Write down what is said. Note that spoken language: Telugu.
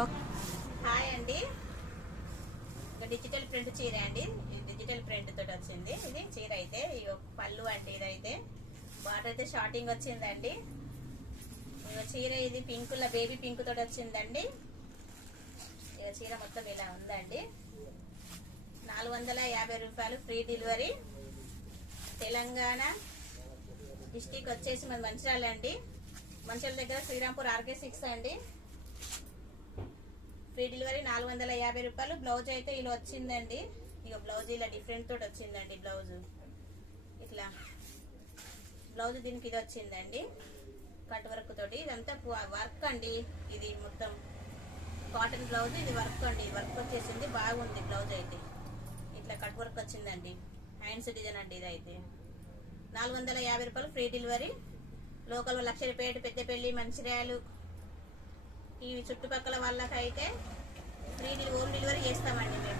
హాయ్ అండి. డిజిటల్ ప్రింట్ చీర అండి. డిజిటల్ ప్రింట్ తోటి వచ్చింది ఇది చీర. అయితే ఇక పళ్ళు అండి. ఇదైతే బార్డర్ అయితే షార్టింగ్ వచ్చిందండి. ఇక చీర ఇది పింక్ లా బేబీ పింక్ తోటి వచ్చిందండి. ఇక చీర మొత్తం ఇలా ఉందండి. 450 రూపాయలు ఫ్రీ డెలివరీ. తెలంగాణ డిస్టిక్ వచ్చేసి మన మంచిర్యాల అండి. మంచిర్యాల దగ్గర శ్రీరాంపూర్ RK6 అండి. ఫ్రీ డెలివరీ 450 రూపాయలు. బ్లౌజ్ అయితే ఇలా వచ్చిందండి. ఇక బ్లౌజ్ ఇలా డిఫరెంట్ తోటి వచ్చిందండి. బ్లౌజ్ ఇట్లా బ్లౌజ్ దీనికి ఇది వచ్చిందండి కట్ వర్క్ తోటి. ఇదంతా వర్క్ అండి. ఇది మొత్తం కాటన్ బ్లౌజ్. ఇది వర్క్ అండి. వర్క్ వచ్చేసింది, బాగుంది బ్లౌజ్ అయితే. ఇట్లా కట్ వర్క్ వచ్చిందండి. హ్యాండ్స్ డిజైన్ అండి. ఇదైతే 450 రూపాయలు free delivery. Local Lakshalapeta, Peddapalli, Mancherial ఈ చుట్టుపక్కల వాళ్ళకైతే ఫ్రీ హోమ్ డెలివరీ చేస్తామండి మేము.